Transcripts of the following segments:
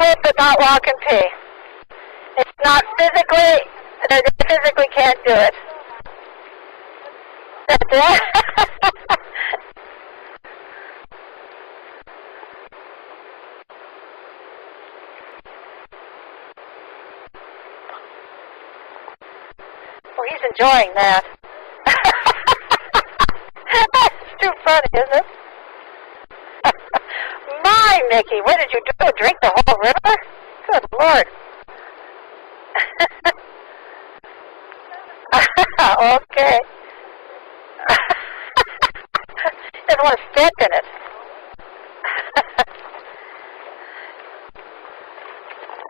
poop but not walk and pee. It's not physically, they physically can't do it. That's it. Well, he's enjoying that. That's too funny, isn't it? My, Mickey, what did you do? Drink the whole river? Good Lord. Okay. Doesn't want to step in it.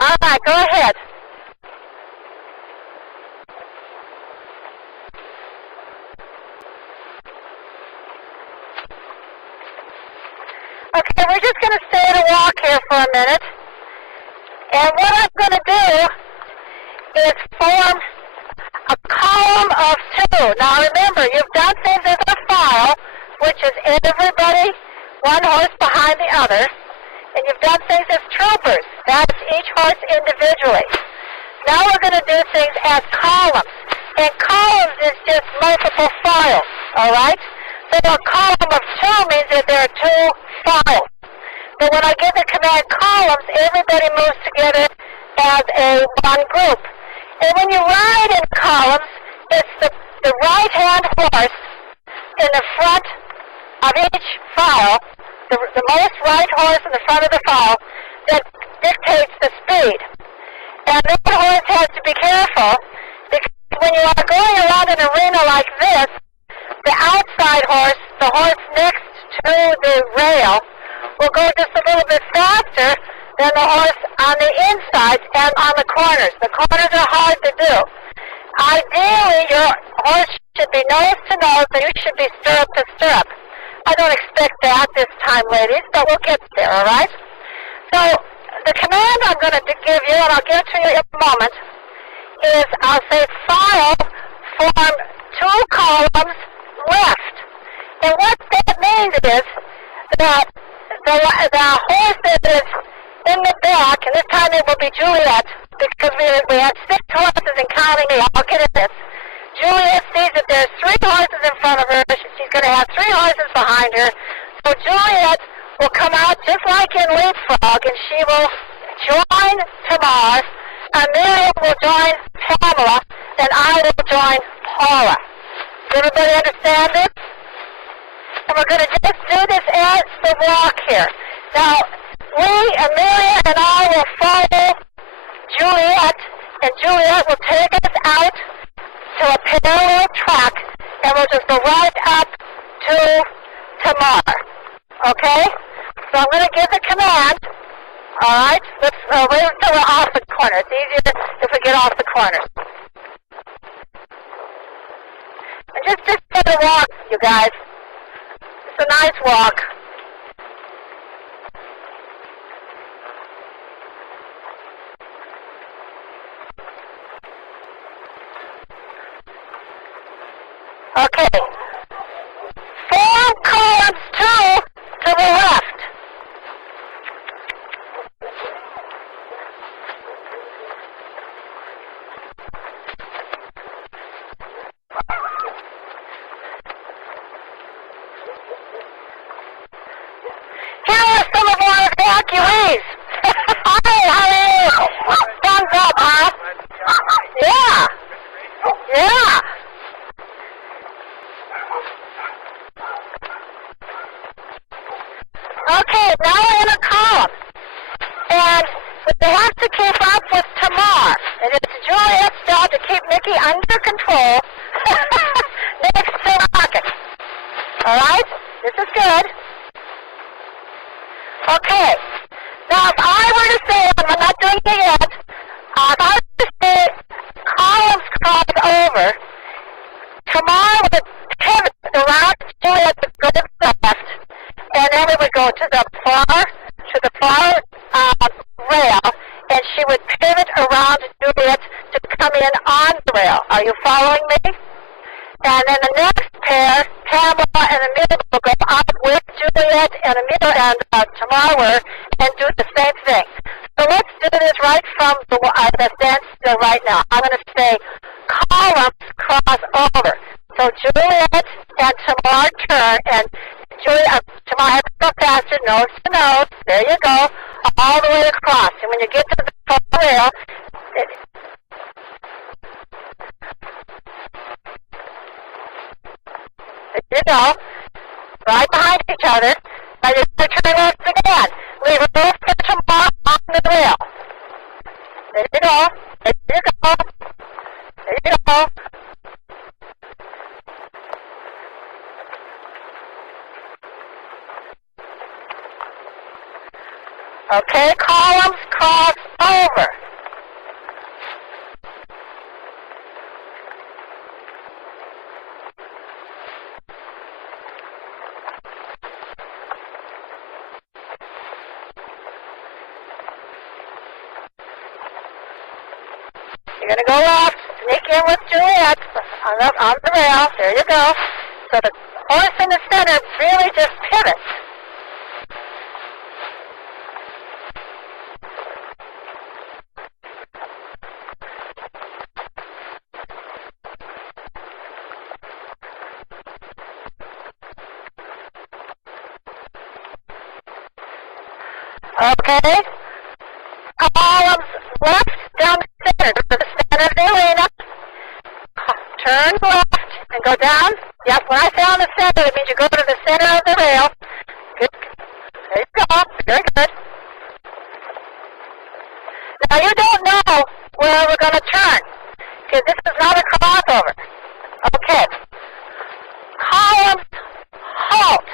All right, go ahead. Okay, we're just going to stay at a walk here for a minute. And what I'm going to do is form a column of two. Now remember, you've done things as a file, which is everybody, one horse behind the other. And you've done things as troopers. That's each horse individually. Now we're going to do things as columns. And columns is just multiple files, all right? So a column of two means that there are two files. But when I give the command columns, everybody moves together as a one group. And when you ride in columns, it's the right-hand horse in the front of each file, the most right horse in the front of the file, that dictates the speed. And that horse has to be careful, because when you are going around an arena like this, the outside horse, the horse next to the rail, will go just a little bit faster than the horse on the inside and on the corners. The corners are hard to do. Ideally, your horse should be nose to nose, and you should be stirrup to stirrup. I don't expect that this time, ladies, but we'll get there, all right? So the command I'm going to give you, and I'll give it to you in a moment, is I'll say file, form two columns left. And what that means is that the horse that is in the back, and this time it will be Juliet, because we had 6 horses and counting me. I'll get at this. Juliet sees that there's 3 horses in front of her. She's going to have 3 horses behind her. So Juliet will come out just like in Leapfrog, and she will join Tamar. Amelia will join Pamela, and I will join Paula. Does everybody understand this? And we're going to just do this as the walk here. Now, Amelia and I will follow Juliet, and Juliet will take us out to a parallel track, and we'll just go right up to Tamar. Okay? So I'm going to give the command. All right? Let's wait until we're off the corner. It's easier if we get off the corners. And just take a walk, you guys. It's a nice walk. Okay. Form columns 2 to the left. Here are some of our evacuees. Hi, how are you? Thumbs up, huh? Yeah. Yeah. Okay, now we're in a column. And we have to keep up with Tamar. And it's Juliet's job to keep Mickey under control next to Rocket. All right? This is good. Okay. Now, if I were to say, I'm not doing it yet, if I were to say columns cross over, Tamar would pivot around Juliet to go to the left, and then we would go to the far rail, and she would pivot around Juliet to come in on the rail. Are you following me? And then the next pair, Pamela and Amelia will go up with Juliet and Amelia and Tamar were, and do the same thing. So let's do this right from the standstill right now. I'm going to say columns cross over. So Juliet and Tamar turn, and Tamar has to go faster, nose to nose. There you go, all the way across. And when you get to the far rail, there you go, right behind each other. Now you're going to turn left again. Leave a little for Tamar on the rail. There you go. There you go. There you go. Okay, columns cross over. You're going to go left, sneak in with Juliet on the rail. There you go. So the horse in the center really just pivots. Okay. Columns left down the center, to the center of the arena. Turn left and go down. Yep, when I say on the center, it means you go to the center of the rail. Good. There you go. Very good. Now you don't know where we're going to turn, because this is not a crossover. Okay. Columns halt.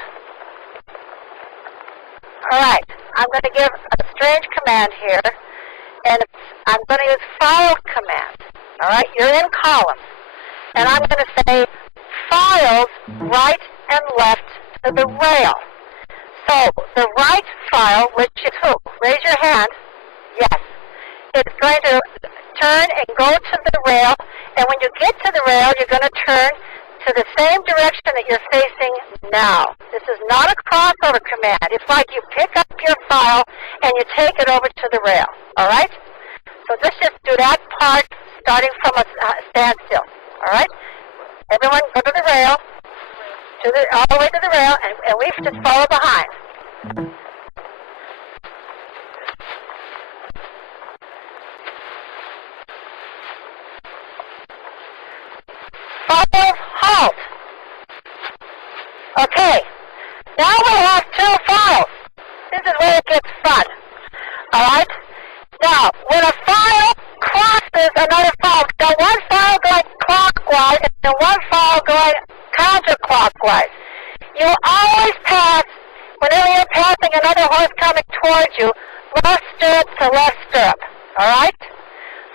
All right. I'm going to give a strange command here, and I'm going to use file command. All right, you're in columns, and I'm going to say files right and left to the rail. So the right file, which is who? Raise your hand. Yes. It's going to turn and go to the rail, and when you get to the rail, you're going to turn to the same direction that you're facing now. This is not a crossover command. It's like you pick up your file and you take it over to the rail. All right? So let's just do that part starting from a standstill. All right? Everyone go to the rail, all the way to the rail, and we just follow behind. Follow, halt. Okay. Now we have two files. This is where it gets fun. All right? Now, when a file crosses another file, now one file going clockwise and one file going counterclockwise, you always pass, whenever you're passing another horse coming towards you, left stirrup to left stirrup. All right?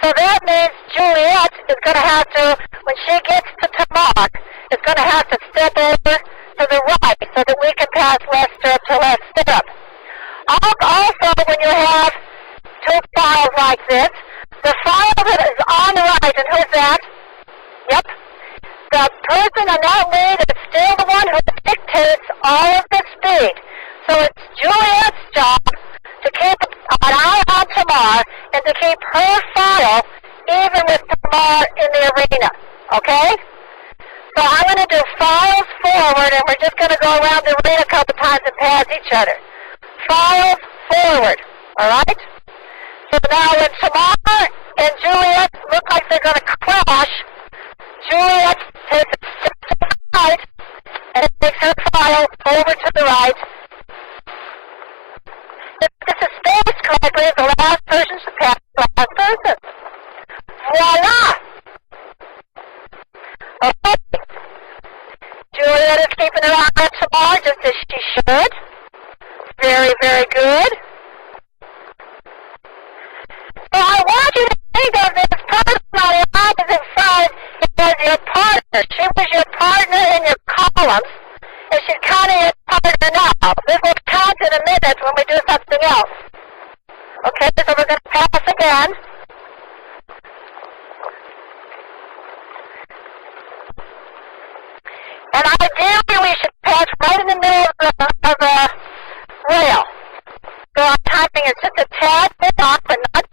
So that means Juliet is going to have to, when she gets to Tamar, is going to have to step over to the right so that we can pass left stirrup to left stirrup. Also, when you have two files like this, the file that is on the right, and who's that? Yep. The person on that lead is still the one who dictates all of the speed. So it's Juliet's job to keep an eye on Tamar and to keep her file even with Tamar in the arena. Okay? So I'm going to do files forward, and we're just going to go around the arena a couple times and pass each other. Files forward. All right? So now when Tamar and Juliet look like they're going to crash, Juliet takes a step to the right and takes her file over to the right. If this is spaced correctly, the last person should pass the last person. Voila! Okay. Juliet is keeping her eye on Tamar just as she should. Very, very good. So I want you to think of this person on the opposite side as your partner. She was your partner in your columns, and she's kind of your partner now. This will count in a minute when we do something else. Okay, so we're going to pass again. And ideally we should pass right in the middle of the rail. So our timing is just a tad bit off, but not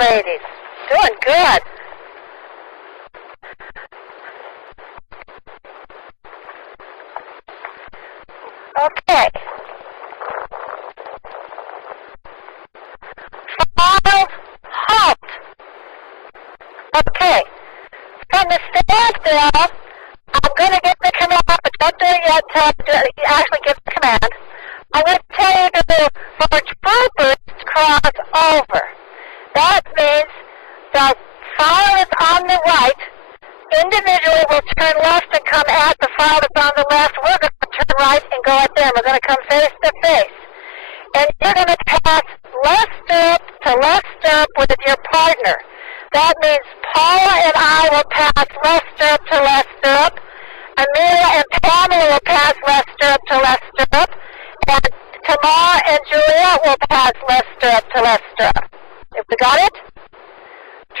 ladies. Doing good. Okay. Five, halt. Okay. From the standstill, I'm going to give the command, but don't do it yet until you actually give the command. I'm going to tell you to for troopers to cross over. That means the file that's on the right individually will turn left and come at the file that's on the left. We're going to turn right and go at them. We're going to come face to face. And you're going to pass left stirrup to left stirrup with your partner. That means Paula and I will pass left stirrup to left stirrup. Amelia and Pamela will pass left stirrup to left stirrup. And Tamar and Juliet will pass left stirrup to left stirrup. If we got it?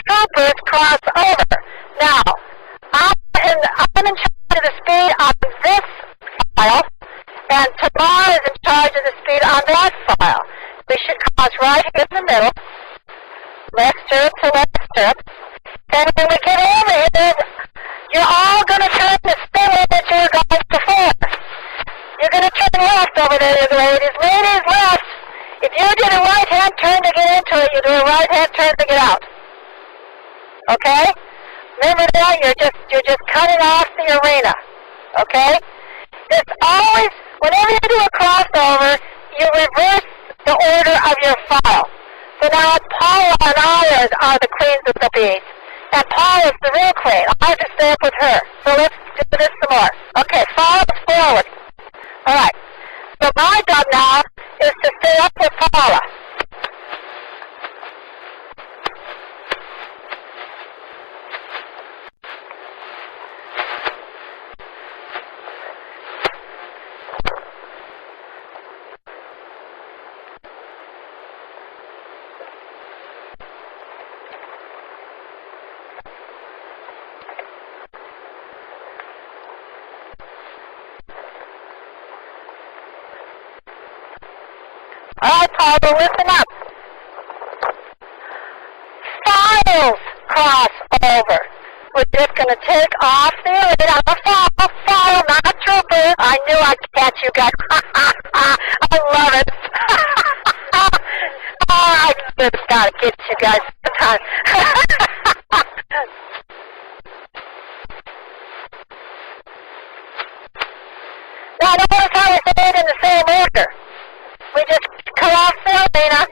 Troopers cross over. Now, I'm in charge of the speed on this file, and Tamar is in charge of the speed on that file. We should cross right here in the middle, left stirrup to left stirrup. And when we get over here, you're all going to turn the same way that you were going before. You're going to turn left over there, ladies. Ladies, left. If you did a right-hand turn to get into it, you do a right-hand turn to get out. Okay? Remember that? You're just cutting off the arena. Okay? Just always, whenever you do a crossover, you reverse the order of your file. So now Paula and I are the queens of the bees. And Paula's the real queen. I have to stay up with her. So let's do this some more. Okay, file forward. All right. So my job now is to stay up with Paula. All right, Paula, listen up. Files cross over. We're just going to take off the arena. File, not trooper. I knew I'd catch you guys. I love it. I just got to get you guys sometimes. Now, notice how we say it in the same order. We just cut off the arena.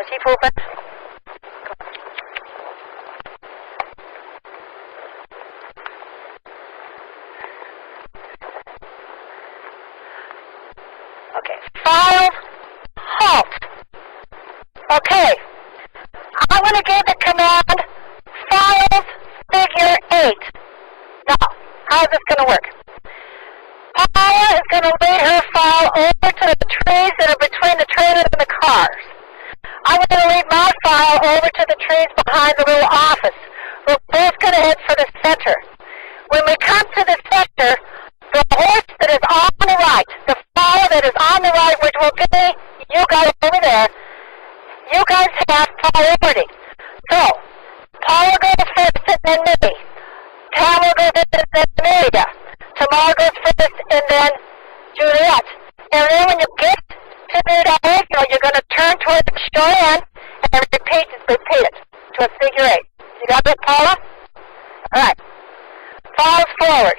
Is he pooping? Okay, files, halt. Okay, I'm going to give the command, files, figure 8. Now, how's this going to work? Paula is going to lead her file over to the trees that are between the trailers and the cars. I'm going to lead my file over to the trees behind the little office. We're both going to head for the center. When we come to the center, the horse that is on the right, the file that is on the right, which will be you guys over there, you guys have priority. So, Paula goes first and then me. Pamela goes first and then Amelia. Tamar goes first and then Juliet. And then when you get to the diagonal, you're going to turn toward the shore end and repeat it to a figure 8. You got that, Paula? All right. Files forward.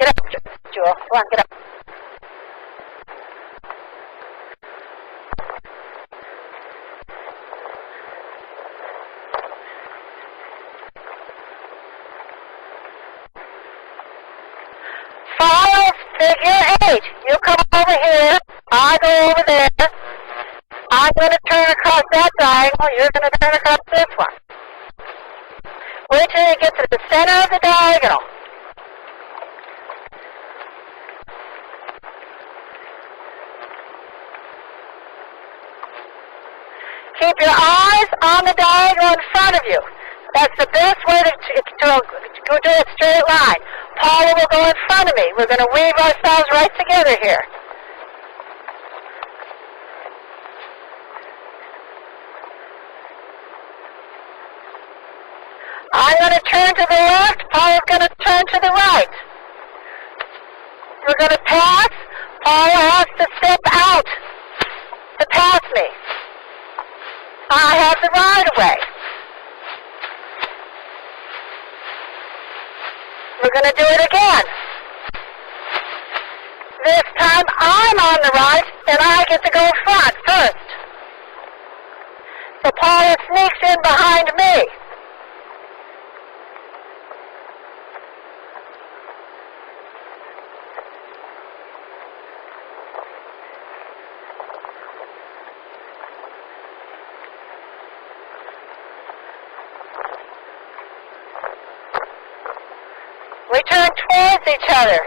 Get up, Jewel. Come on, get up. Files, figure 8. You come over here. I go over there. I'm going to turn across that diagonal. You're going to turn across this one. Wait till you get to the center of the diagonal. keep your eyes on the diagonal in front of you. That's the best way to do a straight line. Paula will go in front of me. We're going to weave ourselves right together here. I'm going to turn to the left. Paula's going to turn to the right. We're going to pass. Paula has to step out to pass me. I have the right of way. We're going to do it again. This time I'm on the right and I get to go front first. So Paula sneaks in behind me. We turn towards each other.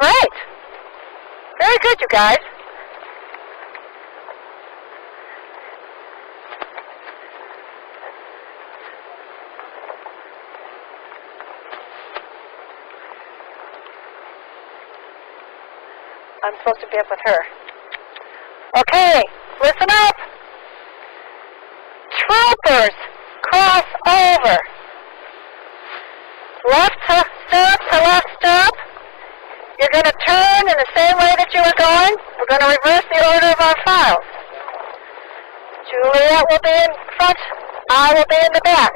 Great. Very good, you guys. I'm supposed to be up with her. Okay, listen up. Troopers, cross over. Left stirrup to left stirrup. You're going to turn in the same way that you were going. We're going to reverse the order of our files. Juliet will be in front. I will be in the back.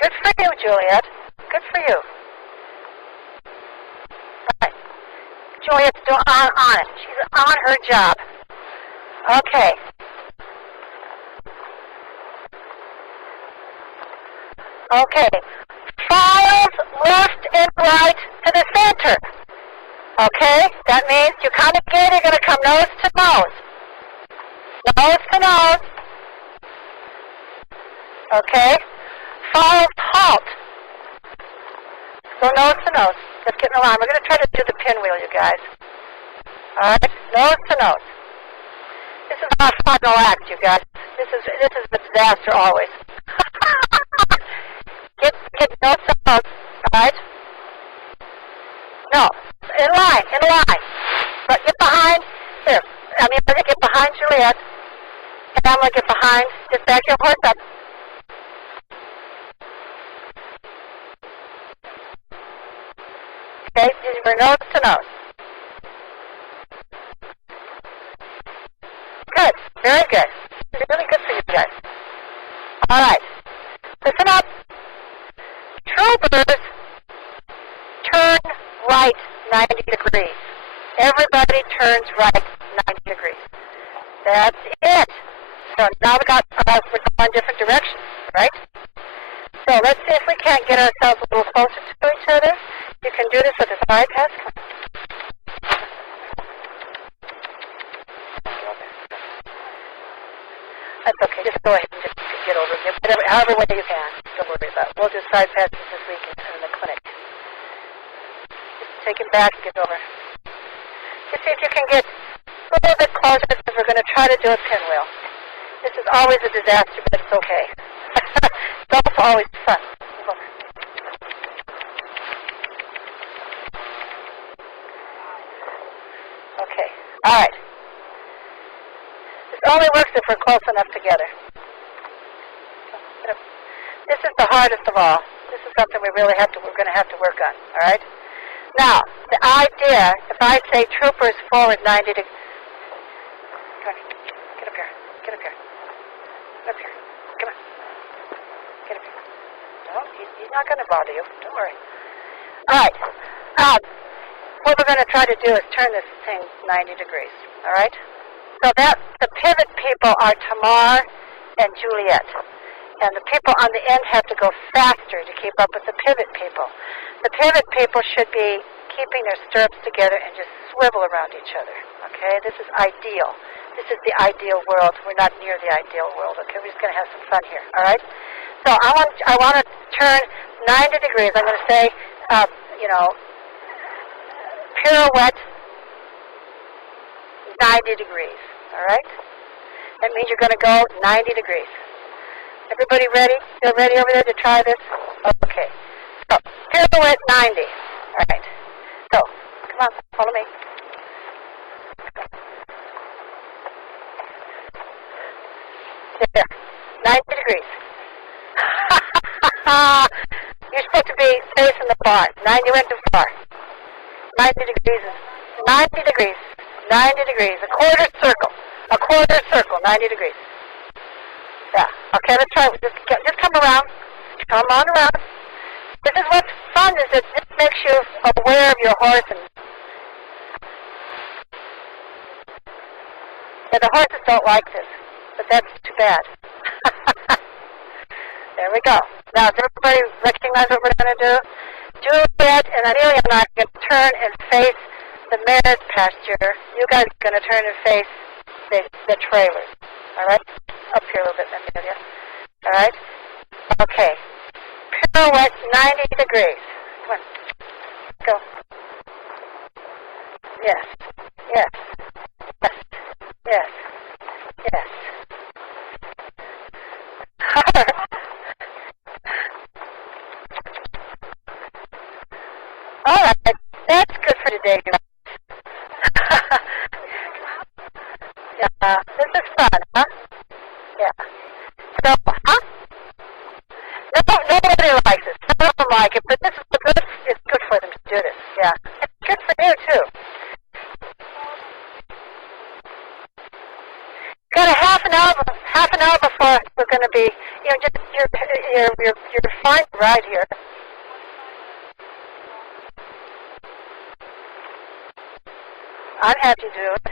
Good for you, Juliet. Good for you. Right. Juliet's still on it. She's on her job. Okay. Okay. Files left and right to the center. Okay? That means you come again, you're going to come nose to nose. Nose to nose. Okay? Files halt. Go nose to nose. Let's get in the line. We're going to try to do the pinwheel, you guys. All right? Nose to nose. This is our final act, you guys. This is the disaster always. Get nose to nose. All right? No. In line. But get behind. Here. I'm going to get behind Juliet. And I'm going to get behind. Just back your horse up. Okay, we're nose to nose. Good, very good. Really good for you guys. All right, listen up. Troopers, turn right 90 degrees. Everybody turns right 90 degrees. That's it. So now we're going different directions, right? So let's see if we can't get ourselves a little closer to each other. You can do this with this iPad. That's okay. Just go ahead and just get over it. However way you can. Don't worry about it. We'll do side passes this week in the clinic. Just take it back and get over. Just see if you can get a little bit closer because we're going to try to do a pinwheel. This is always a disaster, but it's okay. It's also always fun. Okay. All right. This only works if we're close enough together. This is the hardest of all. This is something we're going to have to work on. All right. Now, the idea, if I say troopers forward 90 degrees, come on, get up here, get up here, get up here, come on, get up here. No, he's not going to bother you, don't worry. All right, what we're going to try to do is turn this thing 90 degrees, all right? So that the pivot people are Tamar and Juliet. And the people on the end have to go faster to keep up with the pivot people. The pivot people should be keeping their stirrups together and just swivel around each other. Okay, this is ideal. This is the ideal world. We're not near the ideal world. Okay, we're just going to have some fun here. All right. So I want to turn 90 degrees. I'm going to say, pirouette 90 degrees. All right. That means you're going to go 90 degrees. Everybody ready? Feel ready over there to try this? Okay. So, pirouette 90. All right. So, come on, follow me. There. 90 degrees. You're supposed to be facing the bar. 90 went too far. 90 degrees is 90 degrees. 90 degrees. A quarter circle. 90 degrees. Yeah. Okay, let's try it. Just come around. Come on around. This is what's fun, is it just makes you aware of your horse. And yeah, the horses don't like this, but that's too bad. There we go. Now, does everybody recognize what we're going to do? Juliet and Amelia and I are going to turn and face the mare's pasture. You guys are going to turn and face the trailers. All right? Up here a little bit, Amelia. All right? Okay. Pirouette 90 degrees. Come on. Go. Yes. Yes. Yes. Yes. Yes. All right. That's good for today. Yeah. This is fun, huh? Yeah. So, huh? No, nobody likes it. Some of them like it, but this is good. It's good for them to do this. Yeah. It's good for you too. Got a half an hour before we're going to be. Just you're fine right here. I'm happy to do it.